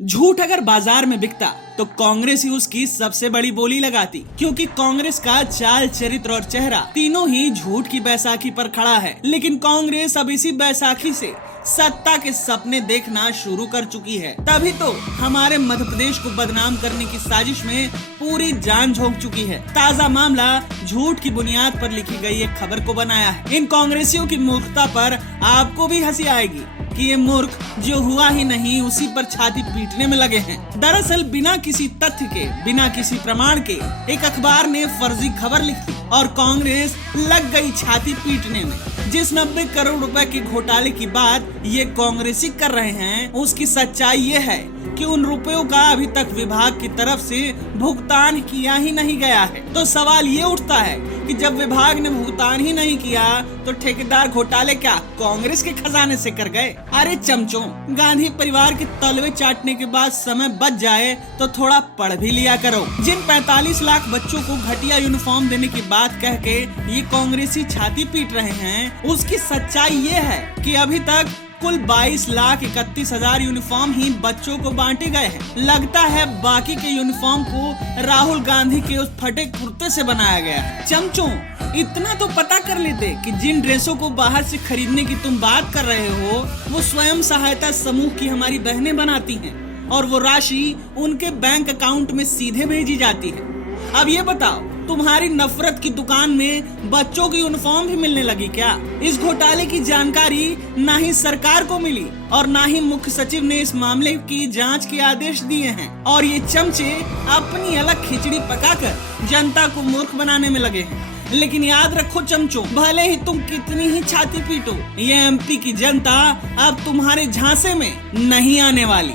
झूठ अगर बाजार में बिकता तो कांग्रेस ही उसकी सबसे बड़ी बोली लगाती, क्योंकि कांग्रेस का चाल, चरित्र और चेहरा तीनों ही झूठ की बैसाखी पर खड़ा है। लेकिन कांग्रेस अब इसी बैसाखी से सत्ता के सपने देखना शुरू कर चुकी है। तभी तो हमारे मध्य प्रदेश को बदनाम करने की साजिश में पूरी जान झोंक चुकी है। ताजा मामला झूठ की बुनियाद पर लिखी गई एक खबर को बनाया है। इन कांग्रेसियों की मूर्खता पर आपको भी हंसी आएगी कि ये मूर्ख जो हुआ ही नहीं उसी पर छाती पीटने में लगे हैं। दरअसल बिना किसी तथ्य के, बिना किसी प्रमाण के एक अखबार ने फर्जी खबर लिख दी और कांग्रेस लग गई छाती पीटने में। जिस 90 करोड़ रुपए के घोटाले की बात ये कांग्रेसी कर रहे हैं, उसकी सच्चाई ये है कि उन रुपयों का अभी तक विभाग की तरफ से भुगतान किया ही नहीं गया है। तो सवाल ये उठता है कि जब विभाग ने भुगतान ही नहीं किया तो ठेकेदार घोटाले क्या कांग्रेस के खजाने से कर गए? अरे चमचों, गांधी परिवार के तलवे चाटने के बाद समय बच जाए तो थोड़ा पढ़ भी लिया करो। जिन 45 लाख बच्चों को घटिया यूनिफॉर्म देने की बात कह के ये कांग्रेसी छाती पीट रहे हैं, उसकी सच्चाई ये है कि अभी तक कुल 22,31,000 यूनिफॉर्म ही बच्चों को बांटे गए हैं। लगता है बाकी के यूनिफॉर्म को राहुल गांधी के उस फटे कुर्ते से बनाया गया है। चमचों, इतना तो पता कर लेते कि जिन ड्रेसों को बाहर से खरीदने की तुम बात कर रहे हो वो स्वयं सहायता समूह की हमारी बहनें बनाती हैं और वो राशि उनके बैंक अकाउंट में सीधे भेजी जाती है। अब ये बताओ, तुम्हारी नफरत की दुकान में बच्चों की यूनिफॉर्म भी मिलने लगी क्या? इस घोटाले की जानकारी ना ही सरकार को मिली और ना ही मुख्य सचिव ने इस मामले की जांच के आदेश दिए हैं और ये चमचे अपनी अलग खिचड़ी पकाकर जनता को मूर्ख बनाने में लगे हैं। लेकिन याद रखो चमचों, भले ही तुम कितनी ही छाती पीटो, ये एमपी की जनता अब तुम्हारे झांसे में नहीं आने वाली।